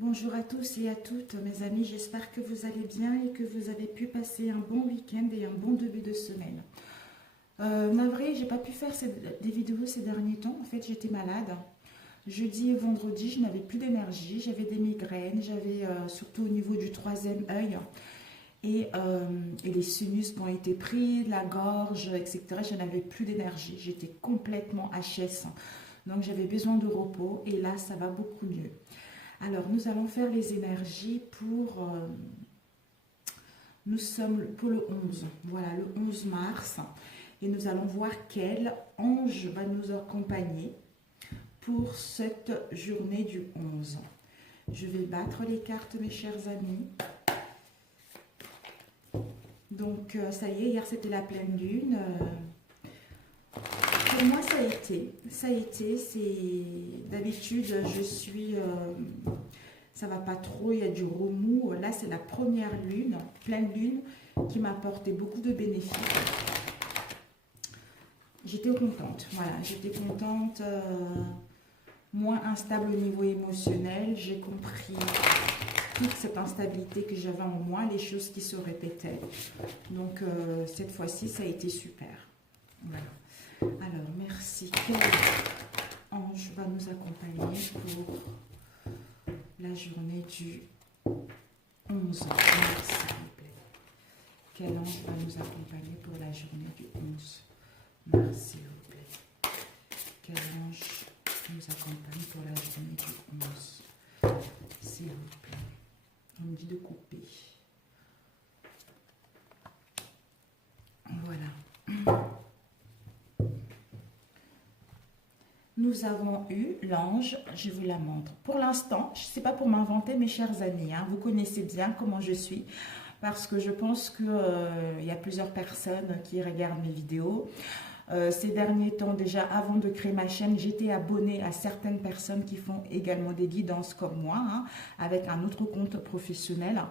Bonjour à tous et à toutes mes amis, j'espère que vous allez bien et que vous avez pu passer un bon week-end et un bon début de semaine. Navré, j'ai pas pu faire des vidéos ces derniers temps, en fait j'étais malade. Jeudi et vendredi, je n'avais plus d'énergie, j'avais des migraines, j'avais surtout au niveau du troisième œil et les sinus qui ont été pris, la gorge, etc. Je n'avais plus d'énergie, j'étais complètement HS. Donc j'avais besoin de repos et là ça va beaucoup mieux. Alors, nous allons faire les énergies nous sommes pour le 11, voilà, le 11 mars. Et nous allons voir quel ange va nous accompagner pour cette journée du 11. Je vais battre les cartes, mes chers amis. Donc, ça y est, hier c'était la pleine lune. Pour moi, ça a été, c'est d'habitude, je suis, ça va pas trop, il y a du remous. Là, c'est la première lune, pleine lune, qui m'a apporté beaucoup de bénéfices. J'étais contente, voilà, j'étais contente, moins instable au niveau émotionnel. J'ai compris toute cette instabilité que j'avais en moi, les choses qui se répétaient. Donc, cette fois-ci, ça a été super. Voilà. Alors, merci. Quel ange va nous accompagner pour la journée du 11 mars, s'il vous plaît? Quel ange va nous accompagner pour la journée du 11 mars, s'il vous plaît? Quel ange nous accompagne pour la journée du 11, s'il vous plaît? On me dit de couper. Voilà. Nous avons eu l'ange, je vous la montre. Pour l'instant, je ne sais pas pour m'inventer, mes chers amis, hein, vous connaissez bien comment je suis, parce que je pense qu'il y a plusieurs personnes qui regardent mes vidéos. Ces derniers temps, déjà avant de créer ma chaîne, j'étais abonnée à certaines personnes qui font également des guidances comme moi, hein, avec un autre compte professionnel.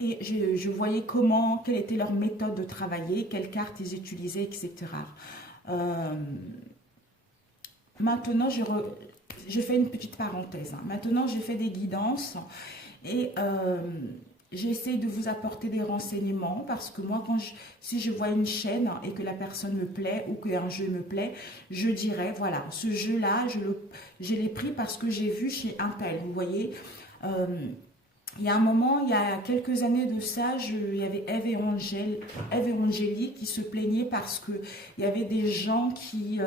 Et je voyais quelle était leur méthode de travailler, quelles cartes ils utilisaient, etc. Maintenant, je fais une petite parenthèse. Maintenant, je fais des guidances et j'essaie de vous apporter des renseignements parce que moi, si je vois une chaîne et que la personne me plaît ou qu'un jeu me plaît, je dirais, voilà, ce jeu-là, je l'ai pris parce que j'ai vu chez un tel. Vous voyez, il y a un moment, il y a quelques années de ça, il y avait Eve et Angélique qui se plaignaient parce qu'il y avait des gens qui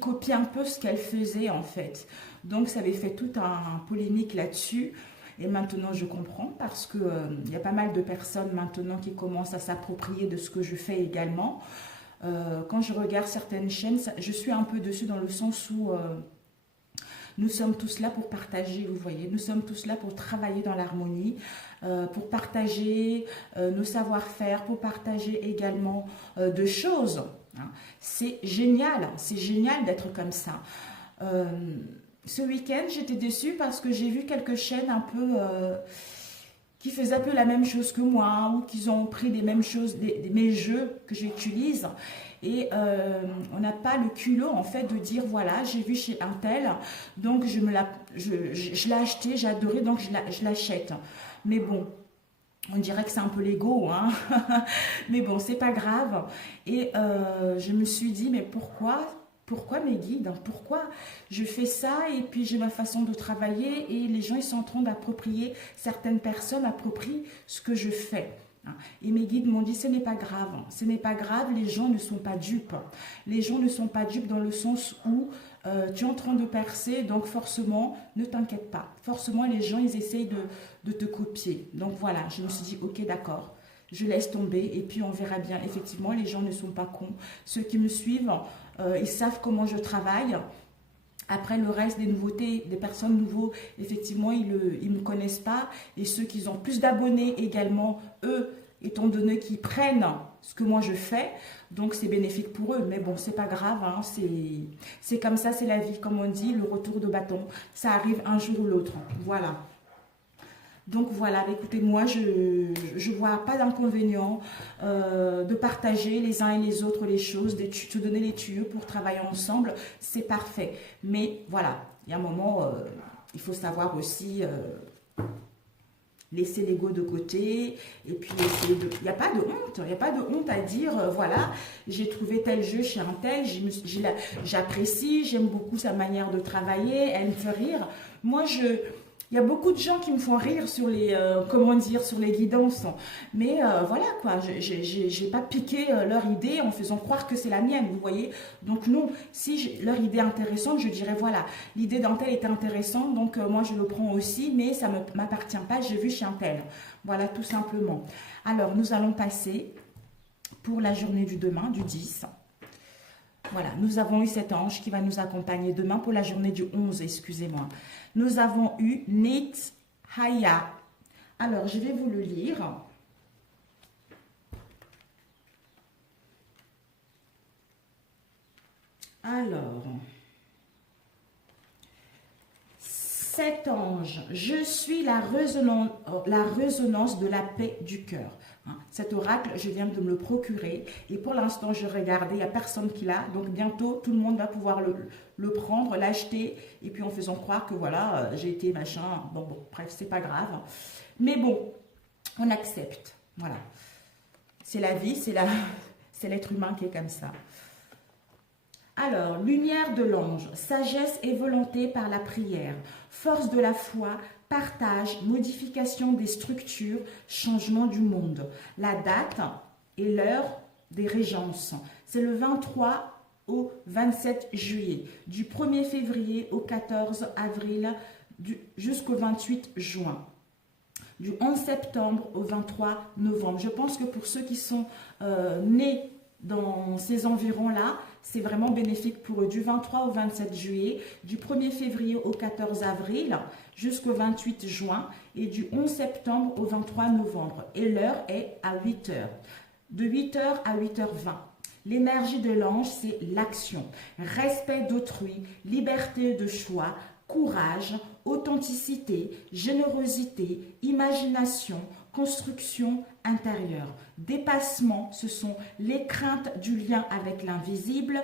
copiaient un peu ce qu'elle faisait en fait. Donc ça avait fait toute un polémique là-dessus. Et maintenant je comprends parce que il y a pas mal de personnes maintenant qui commencent à s'approprier de ce que je fais également. Quand je regarde certaines chaînes, je suis un peu dessus dans le sens où nous sommes tous là pour partager, vous voyez, nous sommes tous là pour travailler dans l'harmonie, pour partager nos savoir-faire, pour partager également de choses. Hein. C'est génial d'être comme ça. Ce week-end, j'étais déçue parce que j'ai vu quelques chaînes un peu qui faisaient un peu la même chose que moi, hein, ou qui ont pris des mêmes choses, mes jeux que j'utilise. Et on n'a pas le culot en fait de dire voilà, j'ai vu chez un tel, donc je l'ai acheté, j'ai adoré, donc je l'achète. Mais bon, on dirait que c'est un peu l'ego, hein. Mais bon, c'est pas grave. Et je me suis dit, mais pourquoi mes guides? Pourquoi je fais ça et puis j'ai ma façon de travailler et les gens ils sont en train d'approprier, certaines personnes approprient ce que je fais. Et mes guides m'ont dit ce n'est pas grave, ce n'est pas grave, les gens ne sont pas dupes. Les gens ne sont pas dupes dans le sens où tu es en train de percer, donc forcément, ne t'inquiète pas. Forcément, les gens, ils essayent de te copier. Donc voilà, je me suis dit, ok, d'accord, je laisse tomber et puis on verra bien. Effectivement, les gens ne sont pas cons. Ceux qui me suivent, ils savent comment je travaille. Après, le reste des nouveautés, des personnes nouveaux, effectivement, ils ne me connaissent pas. Et ceux qui ont plus d'abonnés également, eux, étant donné qu'ils prennent ce que moi je fais, donc c'est bénéfique pour eux. Mais bon, c'est pas grave, hein, c'est comme ça, c'est la vie, comme on dit, le retour de bâton. Ça arrive un jour ou l'autre. Voilà. Donc voilà, écoutez, moi, je ne vois pas d'inconvénient de partager les uns et les autres les choses, de te donner les tuyaux pour travailler ensemble, c'est parfait. Mais voilà, il y a un moment, il faut savoir aussi laisser l'ego de côté et puis essayer de... Il n'y a pas de honte, il n'y a pas de honte à dire, voilà, j'ai trouvé tel jeu chez un tel, j'apprécie, j'aime beaucoup sa manière de travailler, elle me fait rire. Moi, il y a beaucoup de gens qui me font rire sur les, comment dire, sur les guidances. Mais voilà quoi, j'ai pas piqué leur idée en faisant croire que c'est la mienne, vous voyez. Donc non, si leur idée est intéressante, je dirais voilà, l'idée d'un tel est intéressante, donc moi je le prends aussi, mais ça ne m'appartient pas, j'ai vu chez un tel. Voilà, tout simplement. Alors, nous allons passer pour la journée du demain, du 10. Voilà, nous avons eu cet ange qui va nous accompagner demain pour la journée du 11, excusez-moi. Nous avons eu Nit Haya. Alors, je vais vous le lire. Alors, cet ange, je suis la résonance de la paix du cœur. Cet oracle, je viens de me le procurer et pour l'instant, je regardais, il n'y a personne qui l'a. Donc, bientôt, tout le monde va pouvoir le prendre, l'acheter et puis en faisant croire que voilà, j'ai été machin. Bon, bref, c'est pas grave. Mais bon, on accepte. Voilà. C'est la vie, c'est l'être humain qui est comme ça. Alors, lumière de l'ange, sagesse et volonté par la prière, force de la foi, partage, modification des structures, changement du monde. La date et l'heure des régences, c'est le 23 au 27 juillet, du 1er février au 14 avril jusqu'au 28 juin. Du 11 septembre au 23 novembre. Je pense que pour ceux qui sont nés dans ces environs-là, c'est vraiment bénéfique pour eux. Du 23 au 27 juillet, du 1er février au 14 avril jusqu'au 28 juin et du 11 septembre au 23 novembre. Et l'heure est à 8 heures. De 8 heures à 8h20. L'énergie de l'ange, c'est l'action, respect d'autrui, liberté de choix, courage, authenticité, générosité, imagination, construction intérieure. Dépassement, ce sont les craintes du lien avec l'invisible,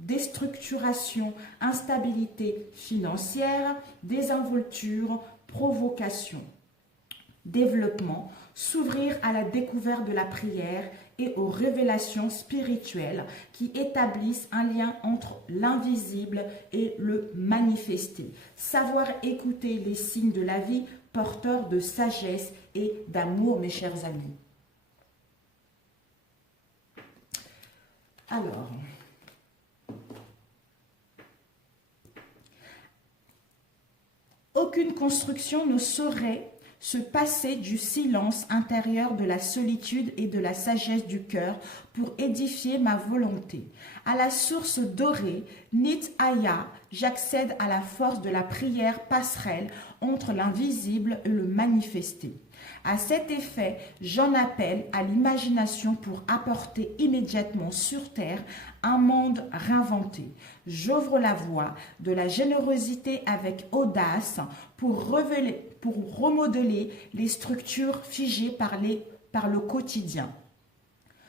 déstructuration, instabilité financière, désinvolture, provocation. Développement, s'ouvrir à la découverte de la prière et aux révélations spirituelles qui établissent un lien entre l'invisible et le manifesté. Savoir écouter les signes de la vie, porteurs de sagesse et d'amour, mes chers amis. Alors, aucune construction ne saurait se passer du silence intérieur, de la solitude et de la sagesse du cœur pour édifier ma volonté. À la source dorée, Nit Haya, j'accède à la force de la prière passerelle entre l'invisible et le manifesté. À cet effet, j'en appelle à l'imagination pour apporter immédiatement sur terre un monde réinventé. J'ouvre la voie de la générosité avec audace pour remodeler les structures figées par le quotidien.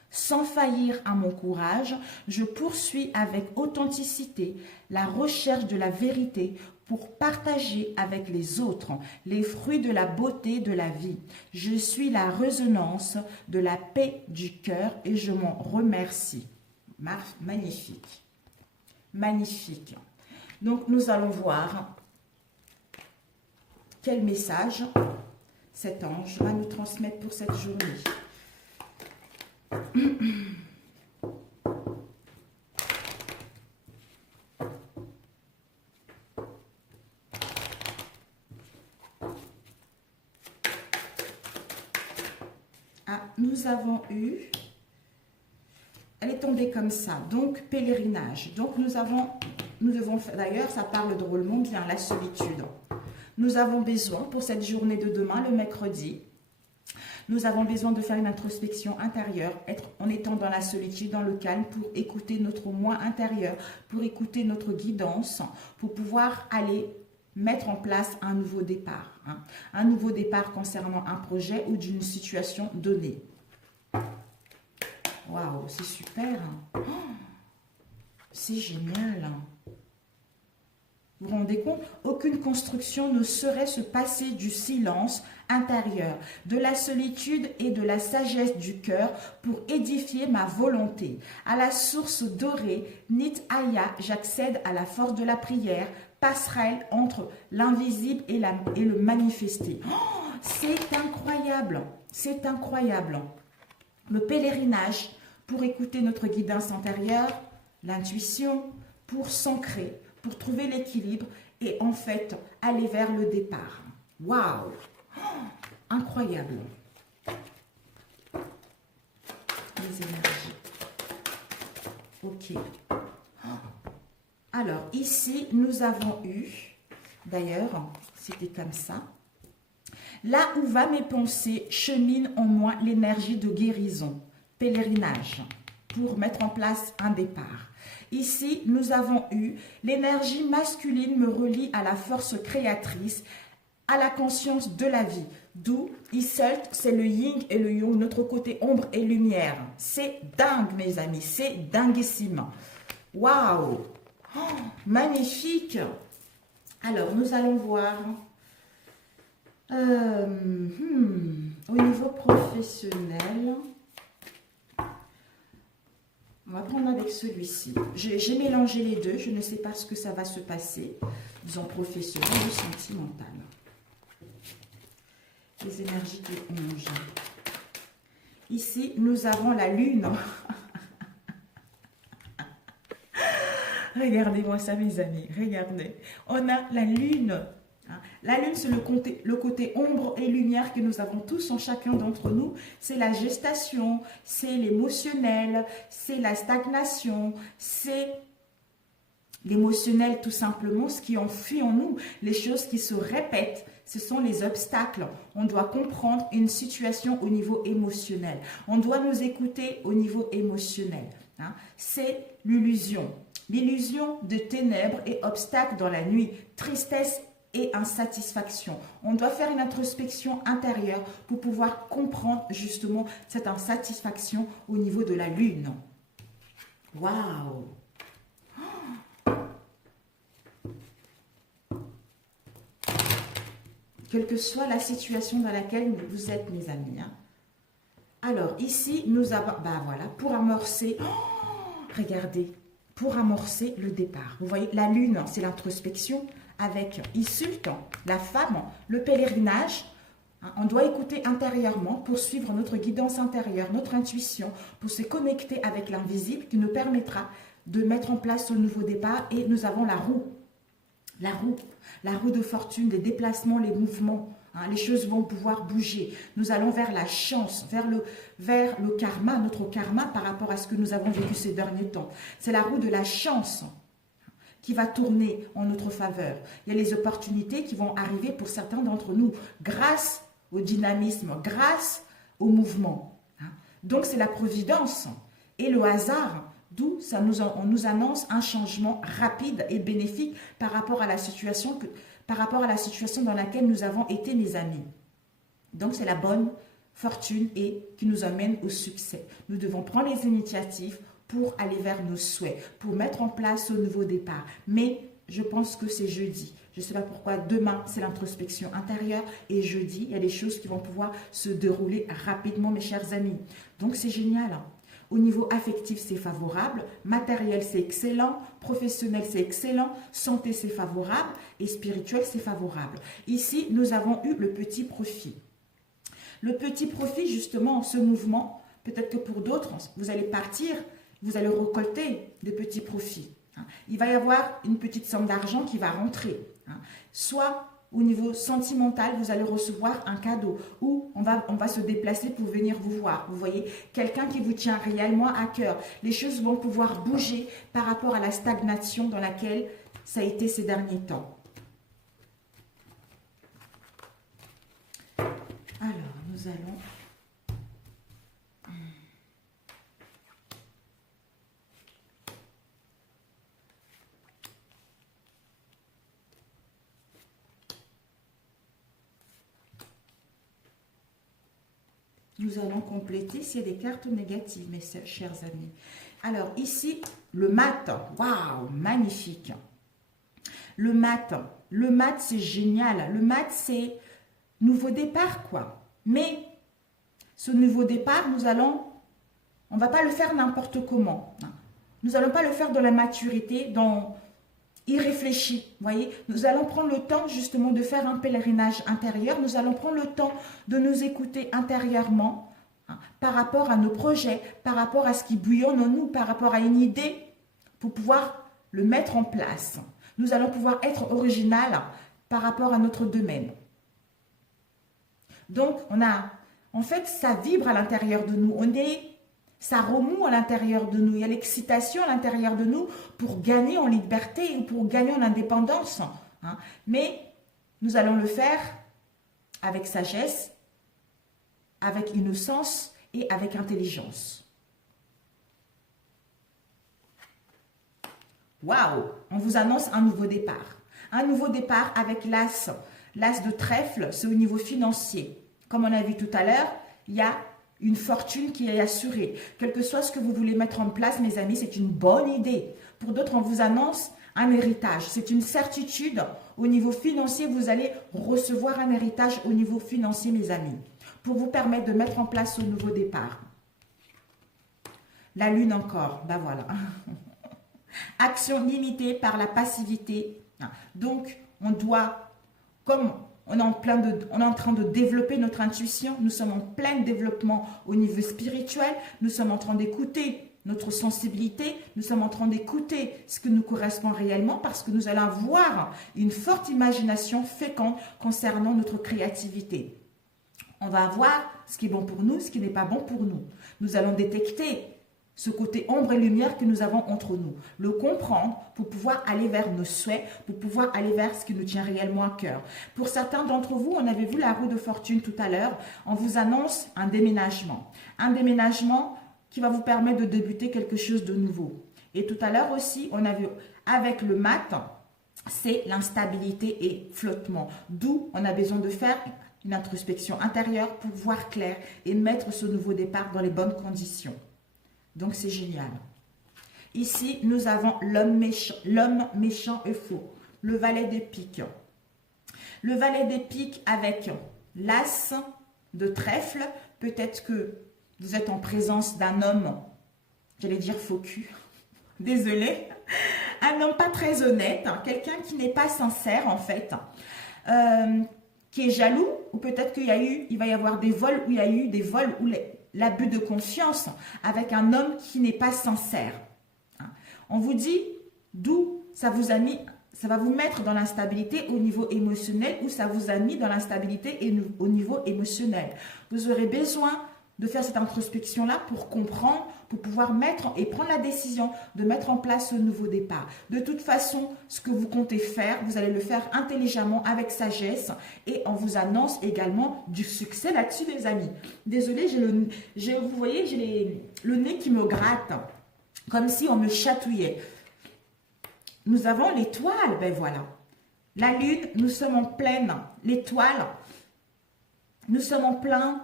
Sans faillir à mon courage, je poursuis avec authenticité la recherche de la vérité pour partager avec les autres les fruits de la beauté de la vie. Je suis la résonance de la paix du cœur et je m'en remercie. Magnifique. Magnifique. Donc, nous allons voir quel message cet ange va nous transmettre pour cette journée. Nous avons eu, elle est tombée comme ça, donc pèlerinage. Donc nous devons faire, d'ailleurs ça parle drôlement bien, la solitude. Nous avons besoin pour cette journée de demain, le mercredi, nous avons besoin de faire une introspection intérieure, en étant dans la solitude, dans le calme, pour écouter notre moi intérieur, pour écouter notre guidance, pour pouvoir aller mettre en place un nouveau départ. Un nouveau départ concernant un projet ou d'une situation donnée. Waouh, c'est super. Oh, c'est génial. Vous vous rendez compte? Aucune construction ne saurait se passer du silence intérieur, de la solitude et de la sagesse du cœur pour édifier ma volonté. À la source dorée, Nit Aya, j'accède à la force de la prière, passerelle entre l'invisible et le manifesté. Oh, c'est incroyable, c'est incroyable. Le pèlerinage pour écouter notre guidance intérieure, l'intuition, pour s'ancrer, pour trouver l'équilibre et en fait aller vers le départ. Waouh! Incroyable. Les énergies. Ok. Alors, ici, nous avons eu, d'ailleurs, c'était comme ça. Là où va mes pensées, chemine en moi l'énergie de guérison, pèlerinage, pour mettre en place un départ. Ici, nous avons eu l'énergie masculine me relie à la force créatrice, à la conscience de la vie. D'où, Iselt, c'est le yin et le yang, notre côté ombre et lumière. C'est dingue, mes amis, c'est dinguissime. Waouh! Oh, magnifique! Alors, nous allons voir au niveau professionnel. On va prendre avec celui-ci. J'ai mélangé les deux. Je ne sais pas ce que ça va se passer. Disons professionnel ou sentimental. Les énergies de 11. Ici, nous avons la lune. Regardez-moi ça, mes amis. Regardez. On a la lune. La lune, c'est le côté ombre et lumière que nous avons tous en chacun d'entre nous. C'est la gestation, c'est l'émotionnel, c'est la stagnation, c'est l'émotionnel tout simplement, ce qui enfuit en nous, les choses qui se répètent. Ce sont les obstacles. On doit comprendre une situation au niveau émotionnel. On doit nous écouter au niveau émotionnel. C'est l'illusion. L'illusion de ténèbres et obstacles dans la nuit, tristesse et insatisfaction. On doit faire une introspection intérieure pour pouvoir comprendre justement cette insatisfaction au niveau de la lune. Waouh! Quelle que soit la situation dans laquelle vous êtes, mes amis. Alors, ici, nous avons, voilà, pour amorcer, regardez, pour amorcer le départ. Vous voyez, la lune, c'est l'introspection avec Iseult, la femme, le pèlerinage. On doit écouter intérieurement pour suivre notre guidance intérieure, notre intuition, pour se connecter avec l'invisible qui nous permettra de mettre en place ce nouveau départ. Et nous avons la roue. La roue de fortune, les déplacements, les mouvements, les choses vont pouvoir bouger. Nous allons vers la chance, vers le karma, notre karma par rapport à ce que nous avons vécu ces derniers temps. C'est la roue de la chance qui va tourner en notre faveur. Il y a les opportunités qui vont arriver pour certains d'entre nous grâce au dynamisme, grâce au mouvement. Donc c'est la providence et le hasard. D'où on nous annonce un changement rapide et bénéfique par rapport à la situation dans laquelle nous avons été, mes amis. Donc, c'est la bonne fortune et qui nous amène au succès. Nous devons prendre les initiatives pour aller vers nos souhaits, pour mettre en place ce nouveau départ. Mais je pense que c'est jeudi. Je ne sais pas pourquoi. Demain, c'est l'introspection intérieure. Et jeudi, il y a des choses qui vont pouvoir se dérouler rapidement, mes chers amis. Donc, c'est génial. Au niveau affectif, c'est favorable. Matériel, c'est excellent. Professionnel, c'est excellent. Santé, c'est favorable. Et spirituel, c'est favorable. Ici, nous avons eu le petit profit. Le petit profit, justement, ce mouvement, peut-être que pour d'autres, vous allez partir, vous allez récolter des petits profits. Il va y avoir une petite somme d'argent qui va rentrer. Soit au niveau sentimental, vous allez recevoir un cadeau ou on va se déplacer pour venir vous voir. Vous voyez, quelqu'un qui vous tient réellement à cœur. Les choses vont pouvoir bouger par rapport à la stagnation dans laquelle ça a été ces derniers temps. Alors, nous allons... Nous allons compléter s'il y a des cartes négatives, mes chers amis. Alors, ici, le mat. Waouh, magnifique. Le mat, c'est génial. Le mat, c'est nouveau départ, quoi. Mais ce nouveau départ, on va pas le faire n'importe comment. Nous n'allons pas le faire dans la maturité, dans irréfléchi. Voyez, nous allons prendre le temps justement de faire un pèlerinage intérieur. Nous allons prendre le temps de nous écouter intérieurement par rapport à nos projets, par rapport à ce qui bouillonne en nous, par rapport à une idée pour pouvoir le mettre en place. Nous allons pouvoir être original par rapport à notre domaine. Donc, en fait, ça vibre à l'intérieur de nous. Ça remue à l'intérieur de nous. Il y a l'excitation à l'intérieur de nous pour gagner en liberté ou pour gagner en indépendance. Mais nous allons le faire avec sagesse, avec innocence et avec intelligence. Waouh! On vous annonce un nouveau départ. Un nouveau départ avec l'as. L'as de trèfle, c'est au niveau financier. Comme on a vu tout à l'heure, il y a une fortune qui est assurée. Quel que soit ce que vous voulez mettre en place, mes amis, c'est une bonne idée. Pour d'autres, on vous annonce un héritage. C'est une certitude. Au niveau financier, vous allez recevoir un héritage au niveau financier, mes amis, pour vous permettre de mettre en place ce nouveau départ. La lune encore, ben voilà. Action limitée par la passivité. Donc, on doit, comme on est en train de développer notre intuition, nous sommes en plein développement au niveau spirituel, nous sommes en train d'écouter notre sensibilité, nous sommes en train d'écouter ce que nous correspond réellement parce que nous allons avoir une forte imagination féconde concernant notre créativité. On va voir ce qui est bon pour nous, ce qui n'est pas bon pour nous. Nous allons détecter ce côté ombre et lumière que nous avons entre nous, le comprendre pour pouvoir aller vers nos souhaits, pour pouvoir aller vers ce qui nous tient réellement à cœur. Pour certains d'entre vous, on avait vu la roue de fortune tout à l'heure, on vous annonce un déménagement. Un déménagement qui va vous permettre de débuter quelque chose de nouveau. Et tout à l'heure aussi, on a vu avec le mat, c'est l'instabilité et flottement. D'où on a besoin de faire une introspection intérieure pour voir clair et mettre ce nouveau départ dans les bonnes conditions. Donc, c'est génial. Ici, nous avons l'homme méchant et faux. Le valet des piques. Le valet des piques avec l'as de trèfle. Peut-être que vous êtes en présence d'un homme, j'allais dire faux cul. Désolée. Un homme pas très honnête. Quelqu'un qui n'est pas sincère, en fait. Qui est jaloux. Ou peut-être il va y avoir des vols où il y a eu des vols où l'abus de confiance avec un homme qui n'est pas sincère. On vous dit d'où ça va vous mettre dans l'instabilité au niveau émotionnel ou ça vous a mis dans l'instabilité au niveau émotionnel. Vous aurez besoin de faire cette introspection-là pour comprendre, pour pouvoir prendre la décision de mettre en place ce nouveau départ. De toute façon, ce que vous comptez faire, vous allez le faire intelligemment, avec sagesse, et on vous annonce également du succès là-dessus, les amis. Désolée, vous voyez, j'ai le nez qui me gratte, comme si on me chatouillait. Nous avons l'étoile, ben voilà. La lune, nous sommes en pleine. L'étoile, nous sommes en plein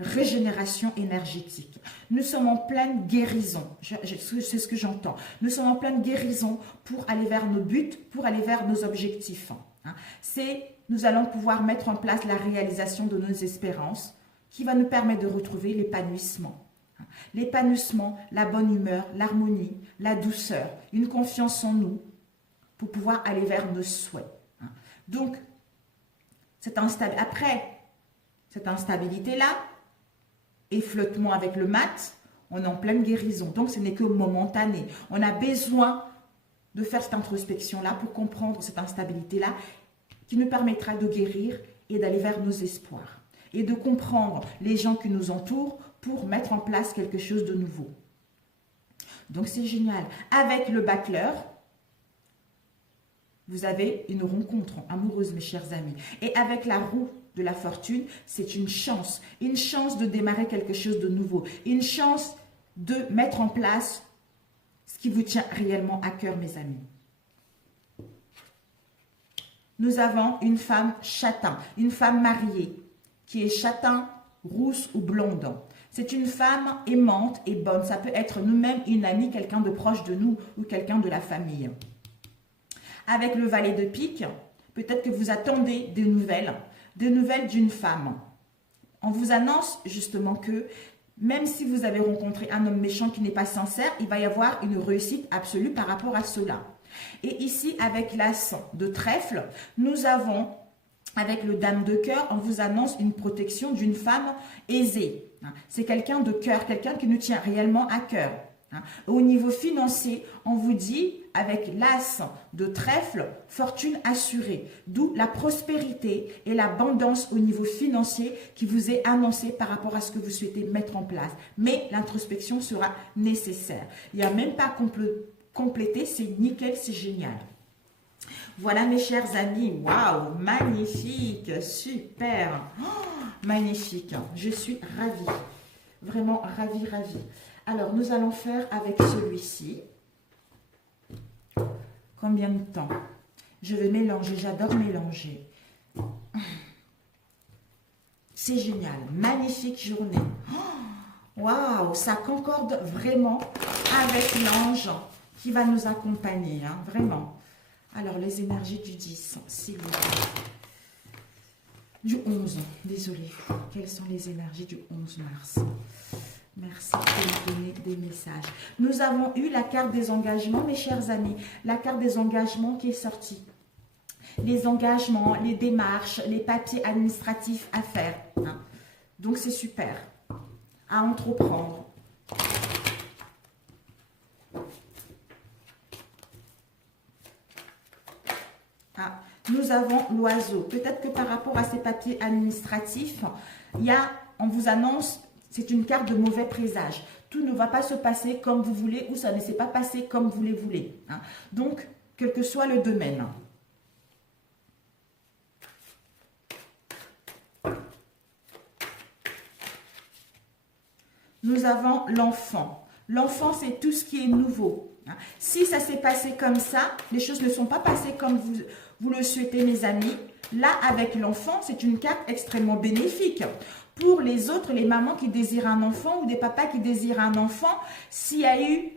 régénération énergétique. Nous sommes en pleine guérison. C'est ce que j'entends. Nous sommes en pleine guérison pour aller vers nos buts, pour aller vers nos objectifs. Nous allons pouvoir mettre en place la réalisation de nos espérances qui va nous permettre de retrouver l'épanouissement. L'épanouissement, la bonne humeur, l'harmonie, la douceur, une confiance en nous pour pouvoir aller vers nos souhaits. Donc, après cette instabilité-là, et flottement avec le mat, on est en pleine guérison. Donc, ce n'est que momentané. On a besoin de faire cette introspection-là pour comprendre cette instabilité-là qui nous permettra de guérir et d'aller vers nos espoirs. Et de comprendre les gens qui nous entourent pour mettre en place quelque chose de nouveau. Donc, c'est génial. Avec le battleur, vous avez une rencontre amoureuse, mes chers amis. Et avec la roue de la fortune, c'est une chance de démarrer quelque chose de nouveau, une chance de mettre en place ce qui vous tient réellement à cœur, mes amis. Nous avons une femme châtain, une femme mariée, qui est châtain, rousse ou blonde. C'est une femme aimante et bonne. Ça peut être nous-mêmes, une amie, quelqu'un de proche de nous ou quelqu'un de la famille. Avec le valet de pique, peut-être que vous attendez des nouvelles d'une femme. On vous annonce justement que même si vous avez rencontré un homme méchant qui n'est pas sincère, il va y avoir une réussite absolue par rapport à cela. Et ici, avec l'as de trèfle, nous avons, avec le dame de cœur, on vous annonce une protection d'une femme aisée. C'est quelqu'un de cœur, quelqu'un qui nous tient réellement à cœur. Au niveau financier, on vous dit, avec l'as de trèfle, fortune assurée. D'où la prospérité et l'abondance au niveau financier qui vous est annoncée par rapport à ce que vous souhaitez mettre en place. Mais l'introspection sera nécessaire. Il n'y a même pas complété, c'est nickel, c'est génial. Voilà mes chers amis, waouh, magnifique, super, magnifique, je suis ravie, vraiment ravie, ravie. Alors, nous allons faire avec celui-ci. Combien de temps? Je vais mélanger, j'adore mélanger. C'est génial, magnifique journée. Waouh, ça concorde vraiment avec l'ange qui va nous accompagner, hein, vraiment. Alors, les énergies du 10, s'il vous plaît. Du 11, désolé. Quelles sont les énergies du 11 mars? Merci de nous donner des messages. Nous avons eu la carte des engagements, mes chers amis. La carte des engagements qui est sortie. Les engagements, les démarches, les papiers administratifs à faire. Hein. Donc, c'est super. À entreprendre. Ah, nous avons l'oiseau. Peut-être que par rapport à ces papiers administratifs, on vous annonce, c'est une carte de mauvais présage. Tout ne va pas se passer comme vous voulez ou ça ne s'est pas passé comme vous le voulez. Hein. Donc, quel que soit le domaine. Nous avons l'enfant. L'enfant, c'est tout ce qui est nouveau. Si ça s'est passé comme ça, les choses ne sont pas passées comme vous le souhaitez, mes amis. Là, avec l'enfant, c'est une carte extrêmement bénéfique. Pour les autres, les mamans qui désirent un enfant ou des papas qui désirent un enfant, s'il y a eu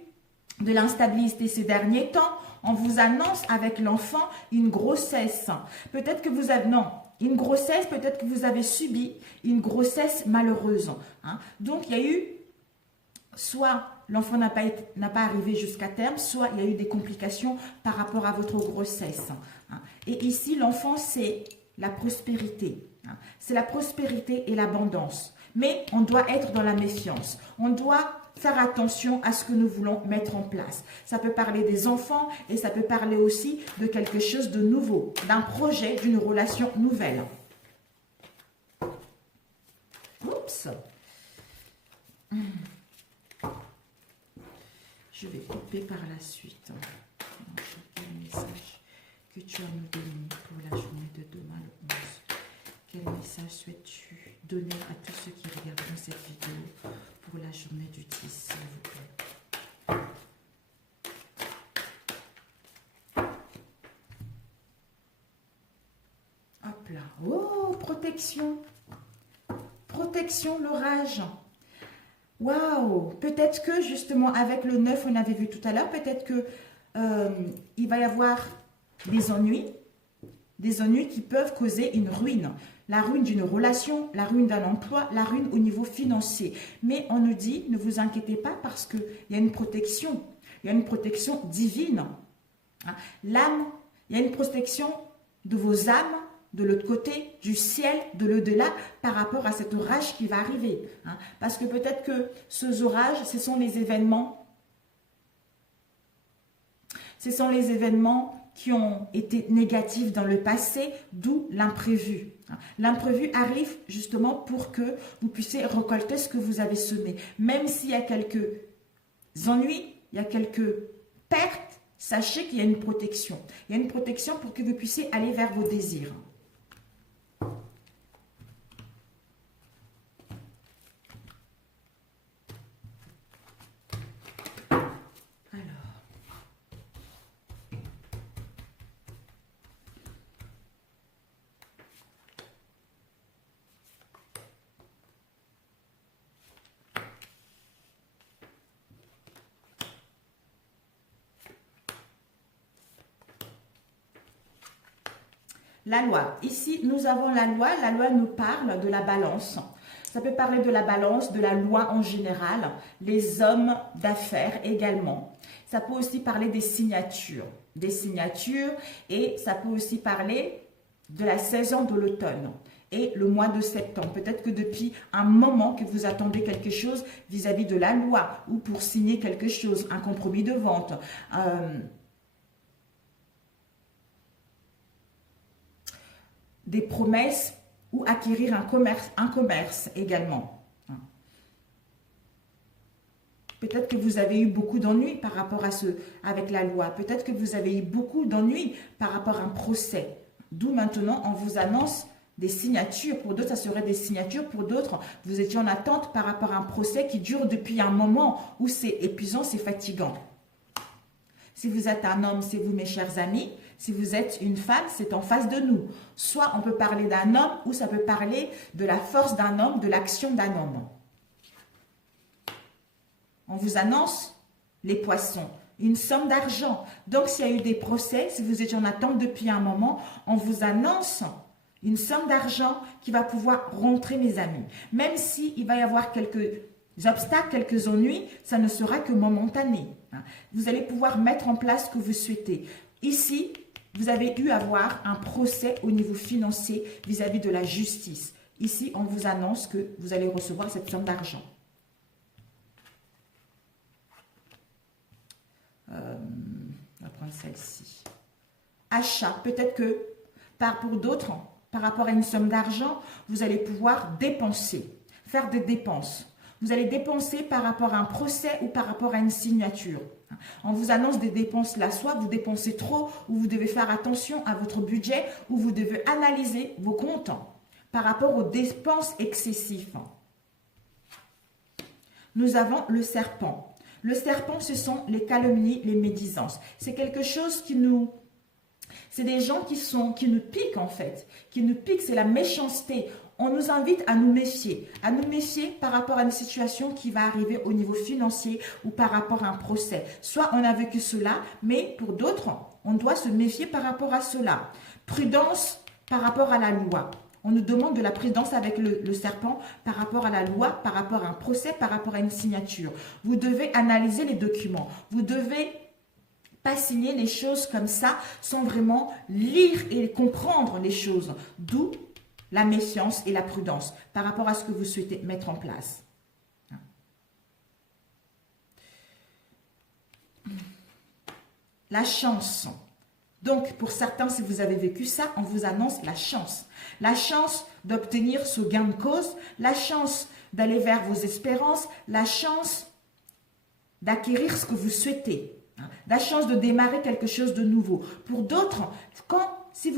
de l'instabilité ces derniers temps, on vous annonce avec l'enfant une grossesse. Peut-être que vous avez... Non, une grossesse, peut-être que vous avez subi une grossesse malheureuse. Hein. Donc, il y a eu... Soit l'enfant n'a pas arrivé jusqu'à terme, soit il y a eu des complications par rapport à votre grossesse. Hein. Et ici, l'enfant, c'est la prospérité. Hein. C'est la prospérité et l'abondance. Mais on doit être dans la méfiance. On doit faire attention à ce que nous voulons mettre en place. Ça peut parler des enfants et ça peut parler aussi de quelque chose de nouveau, d'un projet, d'une relation nouvelle. Oups. Je vais couper par la suite. Quel message que tu as nous donné pour la journée de demain le 11? Quel message souhaites-tu donner à tous ceux qui regarderont cette vidéo pour la journée du 10, s'il vous plaît? Hop là. Oh, protection. Protection, l'orage. Waouh! Peut-être que justement avec le 9, on avait vu tout à l'heure, peut-être que il va y avoir des ennuis qui peuvent causer une ruine. La ruine d'une relation, la ruine d'un emploi, la ruine au niveau financier. Mais on nous dit, ne vous inquiétez pas parce qu'il y a une protection. Il y a une protection divine. Hein? L'âme, il y a une protection de vos âmes, de l'autre côté, du ciel, de l'au-delà, par rapport à cet orage qui va arriver. Hein. Parce que peut-être que ces orages, ce sont les événements qui ont été négatifs dans le passé, d'où l'imprévu. Hein. L'imprévu arrive justement pour que vous puissiez récolter ce que vous avez semé. Même s'il y a quelques ennuis, il y a quelques pertes, sachez qu'il y a une protection. Il y a une protection pour que vous puissiez aller vers vos désirs. La loi. Ici, nous avons la loi. La loi nous parle de la balance. Ça peut parler de la balance, de la loi en général, les hommes d'affaires également. Ça peut aussi parler des signatures. Et ça peut aussi parler de la saison de l'automne et le mois de septembre. Peut-être que depuis un moment que vous attendez quelque chose vis-à-vis de la loi ou pour signer quelque chose, un compromis de vente, des promesses ou acquérir un commerce également. Peut-être que vous avez eu beaucoup d'ennuis par rapport à avec la loi. Peut-être que vous avez eu beaucoup d'ennuis par rapport à un procès. D'où maintenant, on vous annonce des signatures. Pour d'autres, ça serait des signatures. Pour d'autres, vous étiez en attente par rapport à un procès qui dure depuis un moment où c'est épuisant, c'est fatigant. Si vous êtes un homme, c'est vous, mes chers amis. Si vous êtes une femme, c'est en face de nous. Soit on peut parler d'un homme ou ça peut parler de la force d'un homme, de l'action d'un homme. On vous annonce, les poissons, une somme d'argent. Donc, s'il y a eu des procès, si vous étiez en attente depuis un moment, on vous annonce une somme d'argent qui va pouvoir rentrer, mes amis. Même s'il va y avoir quelques obstacles, quelques ennuis, ça ne sera que momentané. Vous allez pouvoir mettre en place ce que vous souhaitez. Ici, vous avez eu à avoir un procès au niveau financier vis-à-vis de la justice. Ici, on vous annonce que vous allez recevoir cette somme d'argent. On va prendre celle-ci. Achat. Peut-être que pour d'autres, par rapport à une somme d'argent, vous allez pouvoir dépenser, faire des dépenses. Vous allez dépenser par rapport à un procès ou par rapport à une signature. On vous annonce des dépenses là, soit vous dépensez trop, ou vous devez faire attention à votre budget, ou vous devez analyser vos comptes par rapport aux dépenses excessives. Nous avons le serpent. Le serpent, ce sont les calomnies, les médisances. C'est quelque chose qui nous... C'est des gens qui nous piquent en fait. Qui nous piquent, c'est la méchanceté. On nous invite à nous méfier. À nous méfier par rapport à une situation qui va arriver au niveau financier ou par rapport à un procès. Soit on a vécu cela, mais pour d'autres, on doit se méfier par rapport à cela. Prudence par rapport à la loi. On nous demande de la prudence avec le serpent par rapport à la loi, par rapport à un procès, par rapport à une signature. Vous devez analyser les documents. Vous devez pas signer les choses comme ça sans vraiment lire et comprendre les choses. D'où la méfiance et la prudence par rapport à ce que vous souhaitez mettre en place. La chance. Donc, pour certains, si vous avez vécu ça, on vous annonce la chance. La chance d'obtenir ce gain de cause, la chance d'aller vers vos espérances, la chance d'acquérir ce que vous souhaitez, la chance de démarrer quelque chose de nouveau. Pour d'autres, si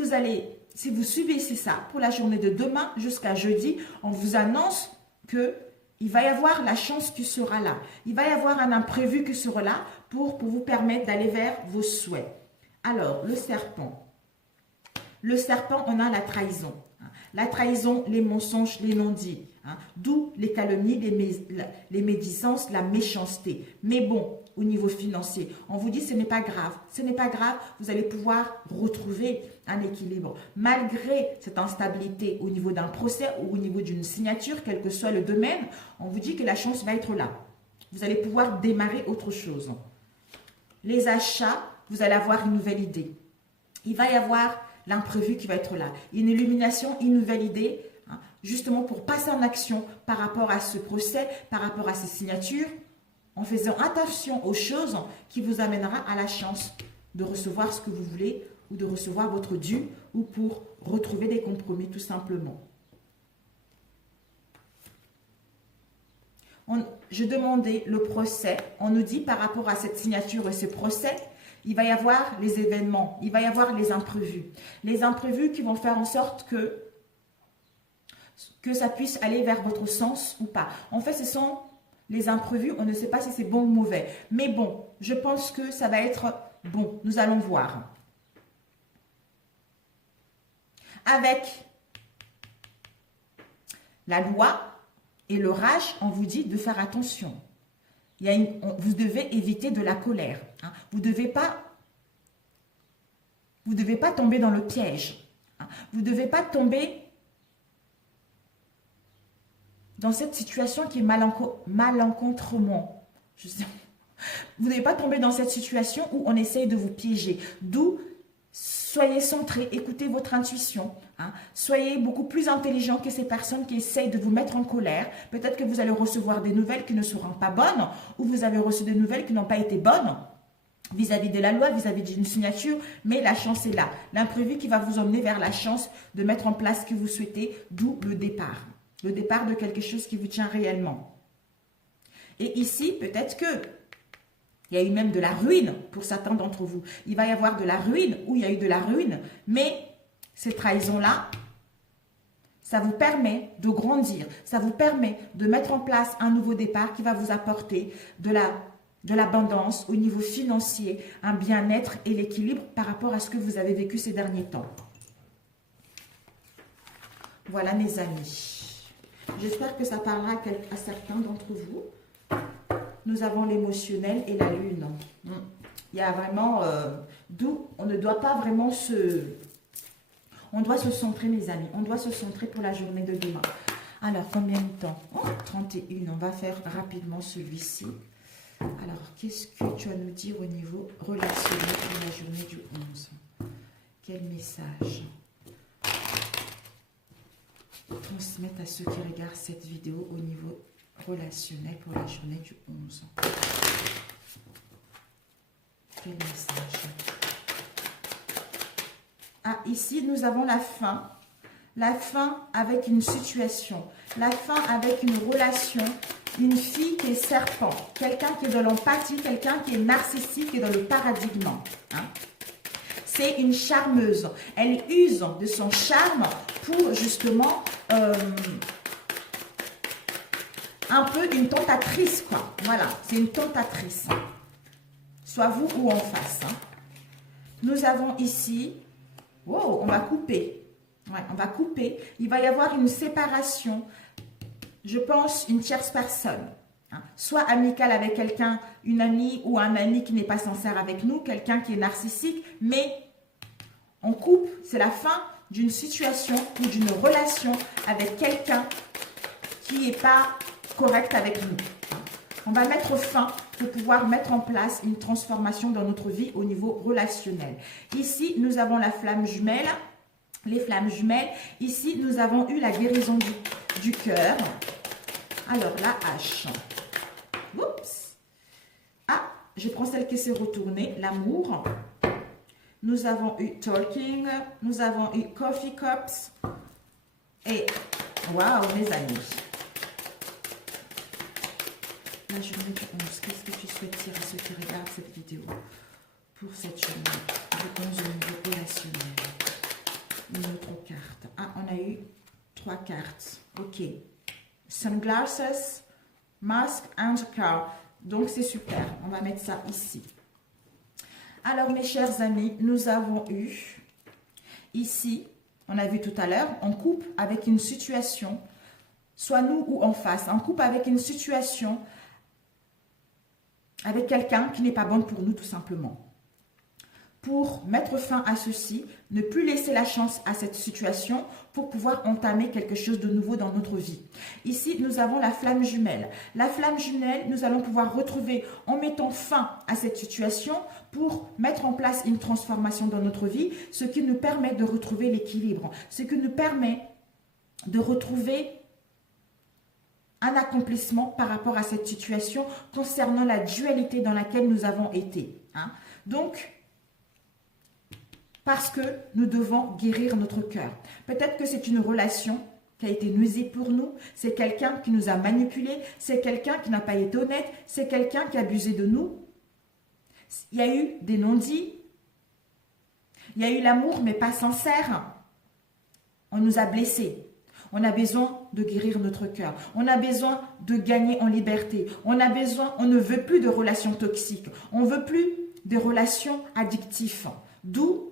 vous subissez ça pour la journée de demain jusqu'à jeudi, on vous annonce que il va y avoir la chance qui sera là. Il va y avoir un imprévu qui sera là pour vous permettre d'aller vers vos souhaits. Alors, le serpent. Le serpent, on a la trahison. La trahison, les mensonges, les non-dits. D'où les calomnies, les médisances, la méchanceté. Mais bon, au niveau financier, on vous dit ce n'est pas grave. Ce n'est pas grave, vous allez pouvoir retrouver un équilibre. Malgré cette instabilité au niveau d'un procès ou au niveau d'une signature, quel que soit le domaine, on vous dit que la chance va être là. Vous allez pouvoir démarrer autre chose. Les achats, vous allez avoir une nouvelle idée. Il va y avoir l'imprévu qui va être là. Une illumination, une nouvelle idée, justement pour passer en action par rapport à ce procès, par rapport à ces signatures, en faisant attention aux choses qui vous amènera à la chance de recevoir ce que vous voulez ou de recevoir votre dû ou pour retrouver des compromis tout simplement. Je demandais le procès, on nous dit par rapport à cette signature et ce procès, il va y avoir les événements, il va y avoir les imprévus. Les imprévus qui vont faire en sorte que ça puisse aller vers votre sens ou pas. En fait, ce sont les imprévus, on ne sait pas si c'est bon ou mauvais. Mais bon, je pense que ça va être bon, nous allons voir. Avec la loi et le rage, on vous dit de faire attention. Vous devez éviter de la colère. Vous ne devez pas tomber dans le piège. hein. Vous ne devez pas tomber dans cette situation qui est malencontrement. Vous ne devez pas tomber dans cette situation où on essaye de vous piéger. D'où, soyez centré, écoutez votre intuition. Hein. Soyez beaucoup plus intelligent que ces personnes qui essayent de vous mettre en colère. Peut-être que vous allez recevoir des nouvelles qui ne seront pas bonnes, ou vous avez reçu des nouvelles qui n'ont pas été bonnes vis-à-vis de la loi, vis-à-vis d'une signature, mais la chance est là. L'imprévu qui va vous emmener vers la chance de mettre en place ce que vous souhaitez, d'où le départ. Le départ de quelque chose qui vous tient réellement. Et ici, peut-être que il y a eu même de la ruine pour certains d'entre vous. Il va y avoir de la ruine ou il y a eu de la ruine, mais ces trahisons-là, ça vous permet de grandir, ça vous permet de mettre en place un nouveau départ qui va vous apporter de l'abondance au niveau financier, un bien-être et l'équilibre par rapport à ce que vous avez vécu ces derniers temps. Voilà mes amis. J'espère que ça parlera à certains d'entre vous. Nous avons l'émotionnel et la lune. Il y a vraiment... d'où on ne doit pas vraiment se... On doit se centrer, mes amis. On doit se centrer pour la journée de demain. Alors, combien de temps? 31. On va faire rapidement celui-ci. Alors, qu'est-ce que tu vas nous dire au niveau relationnel pour la journée du 11? Quel message transmettre à ceux qui regardent cette vidéo au niveau relationnel pour la journée du 11? Quel message? Ah, ici, nous avons la fin. La fin avec une situation. La fin avec une relation. Une fille qui est serpent. Quelqu'un qui est dans l'empathie. Quelqu'un qui est narcissique et dans le paradigme. Hein? C'est une charmeuse. Elle use de son charme pour justement un peu une tentatrice, quoi. Voilà, c'est une tentatrice. Soit vous ou en face. Hein. Nous avons ici... Wow, on va couper. Ouais, on va couper. Il va y avoir une séparation. Je pense une tierce personne. Hein. Soit amicale avec quelqu'un, une amie ou un ami qui n'est pas sincère avec nous, quelqu'un qui est narcissique, mais on coupe, c'est la fin d'une situation ou d'une relation avec quelqu'un qui n'est pas correct avec nous. On va mettre fin pour pouvoir mettre en place une transformation dans notre vie au niveau relationnel. Ici, nous avons la flamme jumelle, les flammes jumelles. Ici, nous avons eu la guérison du cœur. Alors, la hache. Oups. Ah, je prends celle qui s'est retournée, l'amour. Nous avons eu talking, nous avons eu coffee cups. Et, waouh, mes amis. La journée du 11, qu'est-ce que tu souhaites dire à ceux qui regardent cette vidéo pour cette journée du 11 au niveau relationnel? Une autre carte. Ah, on a eu 3 cartes. Ok. Sunglasses, mask and car. Donc, c'est super. On va mettre ça ici. Alors, mes chers amis, nous avons eu ici, on a vu tout à l'heure, on coupe avec une situation, soit nous ou en face, on coupe avec une situation avec quelqu'un qui n'est pas bon pour nous tout simplement. Pour mettre fin à ceci, ne plus laisser la chance à cette situation pour pouvoir entamer quelque chose de nouveau dans notre vie. Ici, nous avons la flamme jumelle. La flamme jumelle, nous allons pouvoir retrouver en mettant fin à cette situation pour mettre en place une transformation dans notre vie, ce qui nous permet de retrouver l'équilibre, ce qui nous permet de retrouver un accomplissement par rapport à cette situation concernant la dualité dans laquelle nous avons été. Hein. Donc, parce que nous devons guérir notre cœur. Peut-être que c'est une relation qui a été nuisible pour nous, c'est quelqu'un qui nous a manipulés, c'est quelqu'un qui n'a pas été honnête, c'est quelqu'un qui a abusé de nous. Il y a eu des non-dits, il y a eu l'amour mais pas sincère. On nous a blessés. On a besoin de guérir notre cœur. On a besoin de gagner en liberté. On ne veut plus de relations toxiques. On ne veut plus de relations addictives. D'où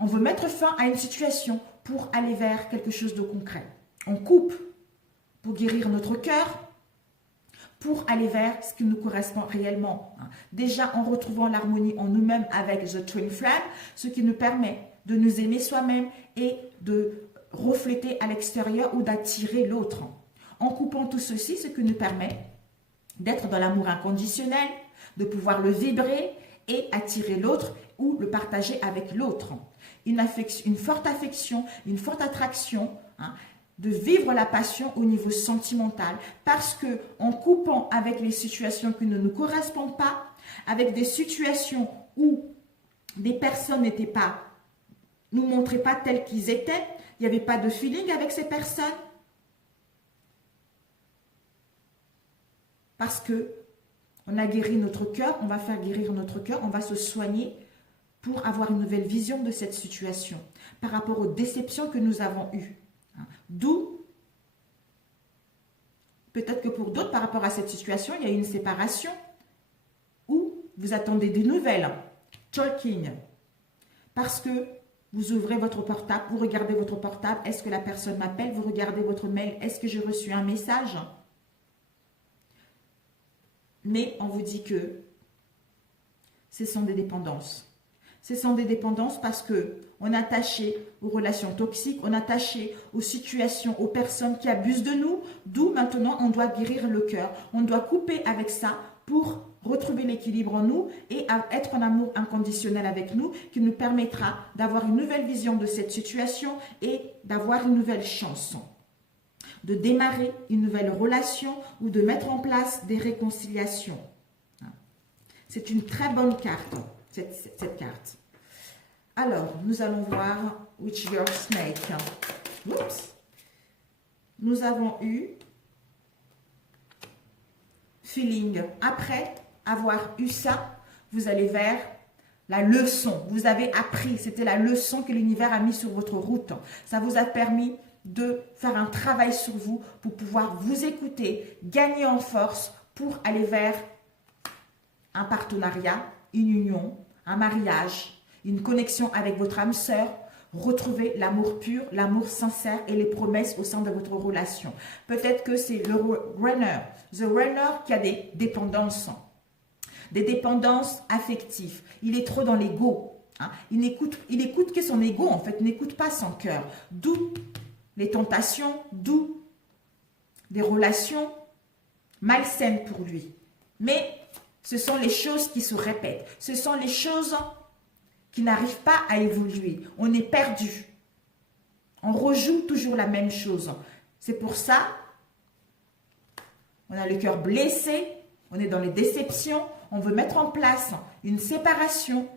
on veut mettre fin à une situation pour aller vers quelque chose de concret. On coupe pour guérir notre cœur, pour aller vers ce qui nous correspond réellement. Déjà en retrouvant l'harmonie en nous-mêmes avec The Twin Flame, ce qui nous permet de nous aimer soi-même et de refléter à l'extérieur ou d'attirer l'autre. En coupant tout ceci, ce qui nous permet d'être dans l'amour inconditionnel, de pouvoir le vibrer et attirer l'autre ou le partager avec l'autre. Une forte affection, une forte attraction, hein, de vivre la passion au niveau sentimental, parce que en coupant avec les situations qui ne nous correspondent pas, avec des situations où des personnes nous montraient pas tels qu'ils étaient, il n'y avait pas de feeling avec ces personnes, parce que on a guéri notre cœur, on va faire guérir notre cœur, on va se soigner pour avoir une nouvelle vision de cette situation par rapport aux déceptions que nous avons eues. D'où, peut-être que pour d'autres, par rapport à cette situation, il y a eu une séparation ou vous attendez des nouvelles. Talking. Parce que vous ouvrez votre portable, vous regardez votre portable, est-ce que la personne m'appelle? Vous regardez votre mail, est-ce que j'ai reçu un message? Mais on vous dit que ce sont des dépendances. Ce sont des dépendances parce qu'on est attaché aux relations toxiques, on est attaché aux situations, aux personnes qui abusent de nous. D'où maintenant, on doit guérir le cœur. On doit couper avec ça pour retrouver l'équilibre en nous et être en amour inconditionnel avec nous, qui nous permettra d'avoir une nouvelle vision de cette situation et d'avoir une nouvelle chance, de démarrer une nouvelle relation ou de mettre en place des réconciliations. C'est une très bonne carte, cette carte. Alors, nous allons voir Witch Girl Snake. Oups. Nous avons eu feeling. Après avoir eu ça, vous allez vers la leçon. Vous avez appris. C'était la leçon que l'univers a mis sur votre route. Ça vous a permis de faire un travail sur vous pour pouvoir vous écouter, gagner en force pour aller vers un partenariat, une union, un mariage, une connexion avec votre âme sœur, retrouver l'amour pur, l'amour sincère et les promesses au sein de votre relation. Peut-être que c'est le runner, the runner qui a des dépendances affectives. Il est trop dans l'ego. Hein. Il écoute que son ego, en fait, il n'écoute pas son cœur. D'où les tentations, d'où des relations malsaines pour lui. Mais ce sont les choses qui se répètent. Ce sont les choses qui n'arrivent pas à évoluer. On est perdu. On rejoue toujours la même chose. C'est pour ça, on a le cœur blessé, on est dans les déceptions, on veut mettre en place une séparation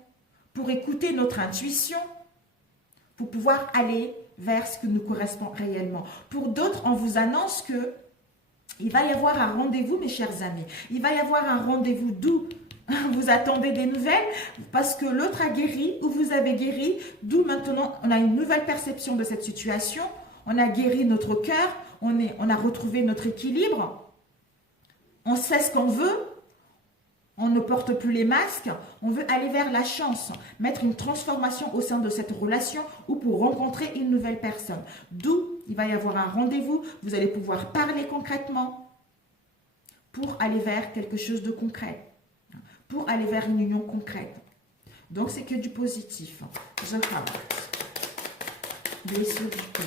pour écouter notre intuition, pour pouvoir aller vers ce qui nous correspond réellement. Pour d'autres, on vous annonce que il va y avoir un rendez-vous, mes chers amis. Il va y avoir un rendez-vous d'où vous attendez des nouvelles parce que l'autre a guéri ou vous avez guéri. D'où maintenant, on a une nouvelle perception de cette situation. On a guéri notre cœur. On a retrouvé notre équilibre. On sait ce qu'on veut. On ne porte plus les masques. On veut aller vers la chance. Mettre une transformation au sein de cette relation ou pour rencontrer une nouvelle personne. D'où il va y avoir un rendez-vous. Vous allez pouvoir parler concrètement pour aller vers quelque chose de concret. Pour aller vers une union concrète. Donc, c'est que du positif. The Heart. Blessure du cœur.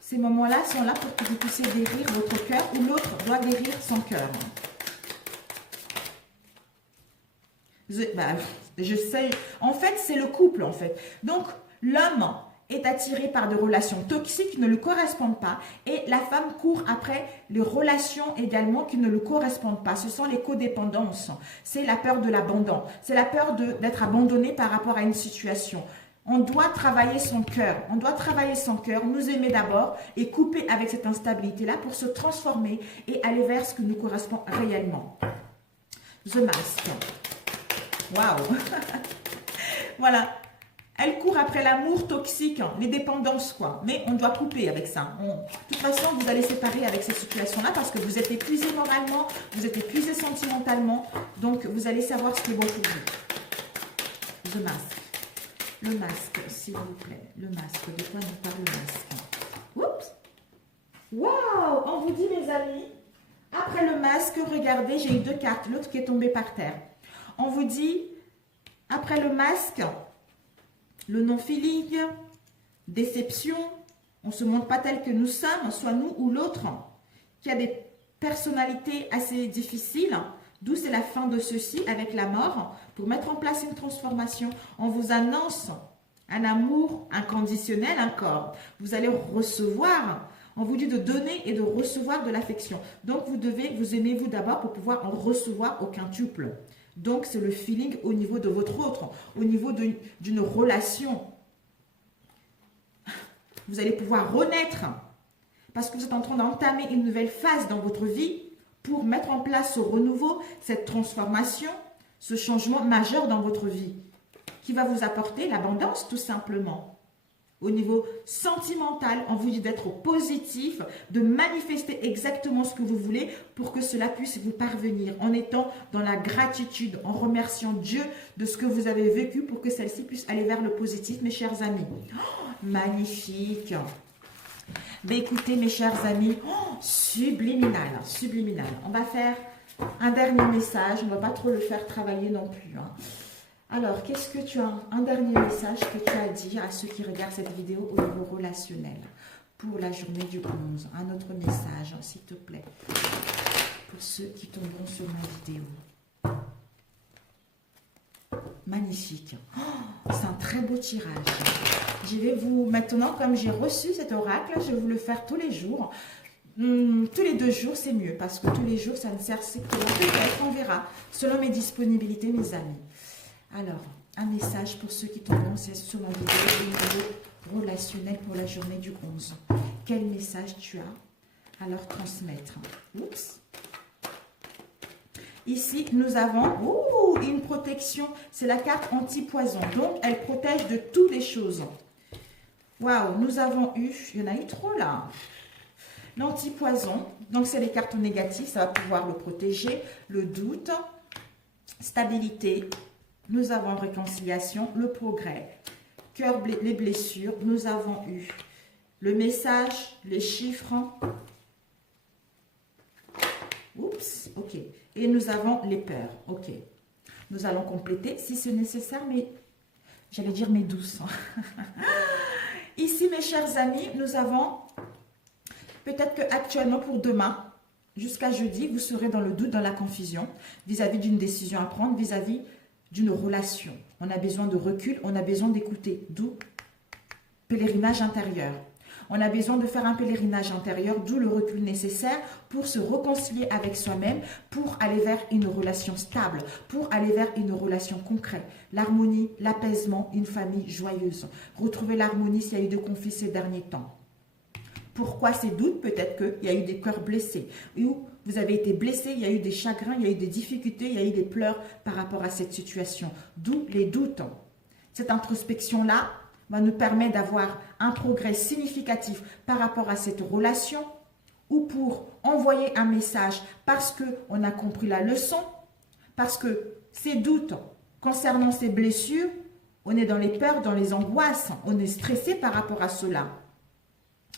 Ces moments-là sont là pour que vous puissiez guérir votre cœur ou l'autre doit guérir son cœur. Je sais. En fait, c'est le couple, en fait. Donc, l'homme est attiré par des relations toxiques qui ne lui correspondent pas et la femme court après les relations également qui ne lui correspondent pas. Ce sont les codépendances. C'est la peur de l'abandon. C'est la peur d'être abandonné par rapport à une situation. On doit travailler son cœur. On doit travailler son cœur, nous aimer d'abord et couper avec cette instabilité-là pour se transformer et aller vers ce qui nous correspond réellement. The Mask. Waouh. Voilà. Elle court après l'amour toxique, les dépendances, quoi. Mais on doit couper avec ça. De toute façon, vous allez séparer avec ces situations-là parce que vous êtes épuisé moralement, vous êtes épuisé sentimentalement. Donc, vous allez savoir ce qui est bon pour vous. The Mask. Le masque, s'il vous plaît. Le masque. De quoi nous parle le masque? Oups. Waouh. On vous dit, mes amis, après le masque, regardez, j'ai eu deux cartes. L'autre qui est tombée par terre. On vous dit, après le masque, le non-feeling, déception, on ne se montre pas tel que nous sommes, soit nous ou l'autre, qui a des personnalités assez difficiles, d'où c'est la fin de ceci avec la mort, pour mettre en place une transformation. On vous annonce un amour inconditionnel encore. Vous allez recevoir, on vous dit de donner et de recevoir de l'affection. Donc vous devez vous aimer vous d'abord pour pouvoir en recevoir au quintuple. Donc c'est le feeling au niveau de votre autre, au niveau d'une relation. Vous allez pouvoir renaître parce que vous êtes en train d'entamer une nouvelle phase dans votre vie pour mettre en place ce renouveau, cette transformation, ce changement majeur dans votre vie qui va vous apporter l'abondance tout simplement. Au niveau sentimental, on vous dit d'être positif, de manifester exactement ce que vous voulez pour que cela puisse vous parvenir en étant dans la gratitude, en remerciant Dieu de ce que vous avez vécu pour que celle-ci puisse aller vers le positif, mes chers amis. Oh, magnifique! Mais écoutez, mes chers amis, oh, subliminal, subliminal. On va faire un dernier message, on ne va pas trop le faire travailler non plus. Hein. Alors, qu'est-ce que tu as, un dernier message que tu as à dire à ceux qui regardent cette vidéo au niveau relationnel pour la journée du 11? Un autre message, s'il te plaît, pour ceux qui tomberont sur ma vidéo. Magnifique. Oh, c'est un très beau tirage. Je vais vous, maintenant, comme j'ai reçu cet oracle, je vais vous le faire tous les jours. Tous les 2 jours, c'est mieux, parce que tous les jours, ça ne sert que peut-être, on verra, selon mes disponibilités, mes amis. Alors, un message pour ceux qui tomberont sur ma vidéo au niveau relationnel pour la journée du 11. Quel message tu as à leur transmettre? Oups. Ici, nous avons une protection. C'est la carte anti-poison. Donc, elle protège de toutes les choses. Waouh, nous avons eu... Il y en a eu trop là. L'anti-poison. Donc, c'est les cartes négatives. Ça va pouvoir le protéger. Le doute. Stabilité. Nous avons réconciliation, le progrès, cœur, les blessures. Nous avons eu le message, les chiffres. Oups, ok. Et nous avons les peurs, ok. Nous allons compléter si c'est nécessaire, mais j'allais dire mes douces. Ici, mes chers amis, nous avons peut-être qu'actuellement pour demain, jusqu'à jeudi, vous serez dans le doute, dans la confusion, vis-à-vis d'une décision à prendre, vis-à-vis d'une relation. On a besoin de recul, on a besoin d'écouter, d'où pèlerinage intérieur. On a besoin de faire un pèlerinage intérieur, d'où le recul nécessaire pour se réconcilier avec soi-même, pour aller vers une relation stable, pour aller vers une relation concrète. L'harmonie, l'apaisement, une famille joyeuse. Retrouver l'harmonie s'il y a eu des conflits ces derniers temps. Pourquoi ces doutes? Peut-être qu'il y a eu des cœurs blessés. Ou vous avez été blessé, il y a eu des chagrins, il y a eu des difficultés, il y a eu des pleurs par rapport à cette situation. D'où les doutes. Cette introspection-là va nous permettre d'avoir un progrès significatif par rapport à cette relation ou pour envoyer un message parce qu'on a compris la leçon, parce que ces doutes concernant ces blessures, on est dans les peurs, dans les angoisses, on est stressé par rapport à cela.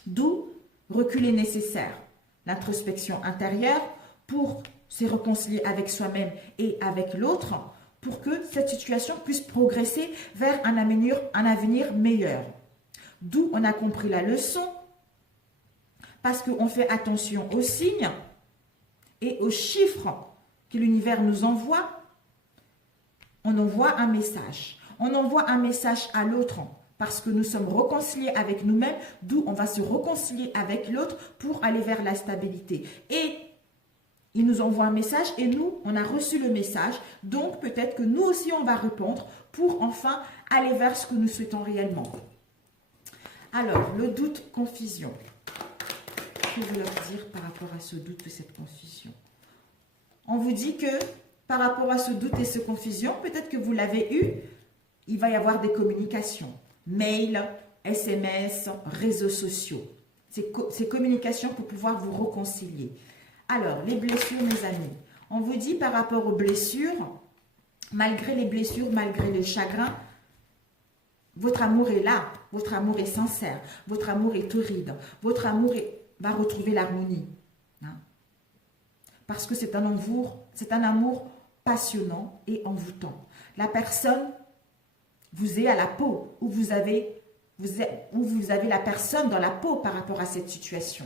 D'où reculer nécessaire, l'introspection intérieure pour se réconcilier avec soi-même et avec l'autre pour que cette situation puisse progresser vers un avenir meilleur. D'où on a compris la leçon parce qu'on fait attention aux signes et aux chiffres que l'univers nous envoie. On envoie un message. On envoie un message à l'autre. Parce que nous sommes réconciliés avec nous-mêmes, d'où on va se réconcilier avec l'autre pour aller vers la stabilité. Et il nous envoie un message et nous, on a reçu le message. Donc, peut-être que nous aussi, on va répondre pour enfin aller vers ce que nous souhaitons réellement. Alors, le doute, confusion. Que je veux leur dire par rapport à ce doute et cette confusion? On vous dit que par rapport à ce doute et cette confusion, peut-être que vous l'avez eu, il va y avoir des communications. Mail, SMS, réseaux sociaux. Ces communications pour pouvoir vous réconcilier. Alors, les blessures, mes amis. On vous dit par rapport aux blessures, malgré les blessures, malgré les chagrins, votre amour est là. Votre amour est sincère. Votre amour est torride. Votre amour va retrouver l'harmonie. Hein? Parce que c'est un amour passionnant et envoûtant. La personne vous est à la peau, ou vous avez la personne dans la peau par rapport à cette situation.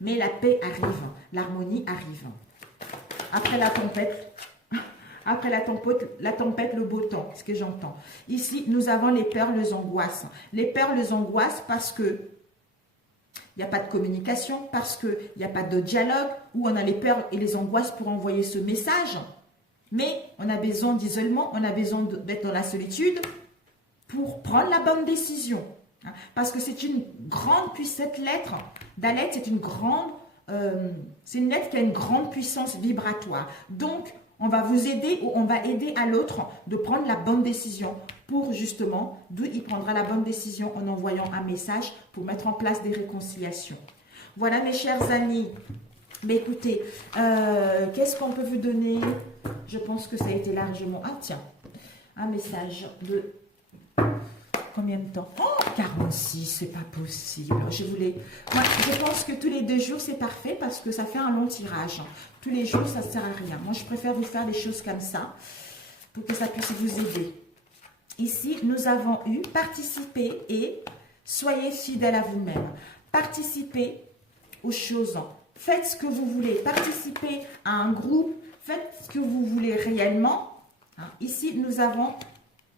Mais la paix arrive, l'harmonie arrive. Après la tempête, le beau temps, ce que j'entends. Ici, nous avons les peurs, les angoisses. Les peurs, les angoisses parce que il n'y a pas de communication, parce qu'il n'y a pas de dialogue, où on a les peurs et les angoisses pour envoyer ce message. Mais on a besoin d'isolement, on a besoin d'être dans la solitude pour prendre la bonne décision. Parce que c'est une grande puissance, cette lettre d'Alet, c'est une lettre qui a une grande puissance vibratoire. Donc, on va vous aider ou on va aider à l'autre de prendre la bonne décision pour justement, d'où il prendra la bonne décision en envoyant un message pour mettre en place des réconciliations. Voilà mes chers amis. Mais écoutez, qu'est-ce qu'on peut vous donner? Je pense que ça a été largement... Ah tiens, un message de... Combien de temps? Oh, 46, c'est pas possible. Moi, je pense que tous les 2 jours, c'est parfait parce que ça fait un long tirage. Tous les jours, ça ne sert à rien. Moi, je préfère vous faire des choses comme ça pour que ça puisse vous aider. Ici, nous avons eu participer et soyez fidèle à vous-même. Participez aux choses. Faites ce que vous voulez. Participez à un groupe. Faites ce que vous voulez réellement. Ici, nous avons,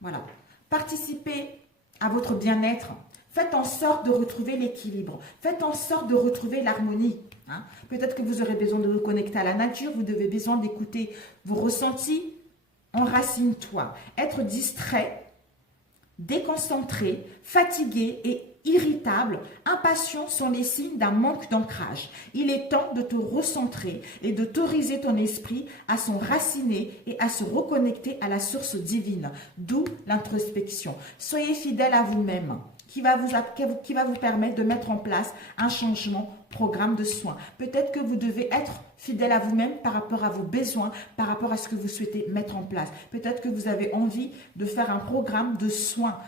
voilà, participez à votre bien-être. Faites en sorte de retrouver l'équilibre. Faites en sorte de retrouver l'harmonie. Peut-être que vous aurez besoin de vous connecter à la nature. Vous avez besoin d'écouter vos ressentis. Enracine-toi. Être distrait, déconcentré, fatigué et irritable, impatient sont les signes d'un manque d'ancrage. Il est temps de te recentrer et d'autoriser ton esprit à s'enraciner et à se reconnecter à la source divine, d'où l'introspection. Soyez fidèle à vous-même, qui va vous permettre de mettre en place un changement, programme de soins. Peut-être que vous devez être fidèle à vous-même par rapport à vos besoins, par rapport à ce que vous souhaitez mettre en place. Peut-être que vous avez envie de faire un programme de soins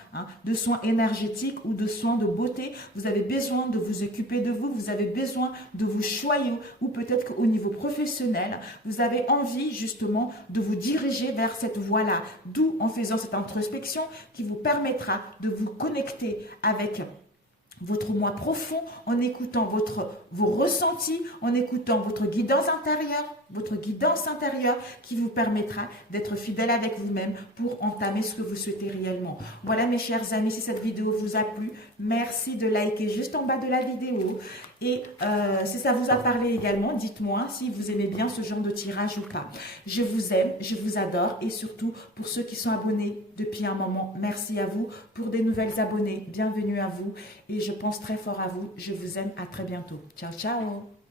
énergétiques ou de soins de beauté. Vous avez besoin de vous occuper de vous, vous avez besoin de vous choyer, ou peut-être qu'au niveau professionnel, vous avez envie justement de vous diriger vers cette voie-là. D'où en faisant cette introspection qui vous permettra de vous connecter avec votre moi profond, en écoutant vos ressentis, en écoutant votre guidance intérieure qui vous permettra d'être fidèle avec vous-même pour entamer ce que vous souhaitez réellement. Voilà mes chers amis, si cette vidéo vous a plu, merci de liker juste en bas de la vidéo. Et si ça vous a parlé également, dites-moi si vous aimez bien ce genre de tirage ou pas. Je vous aime, je vous adore et surtout pour ceux qui sont abonnés depuis un moment, merci à vous. Pour des nouvelles abonnés, bienvenue à vous et je pense très fort à vous. Je vous aime, à très bientôt. Ciao, ciao.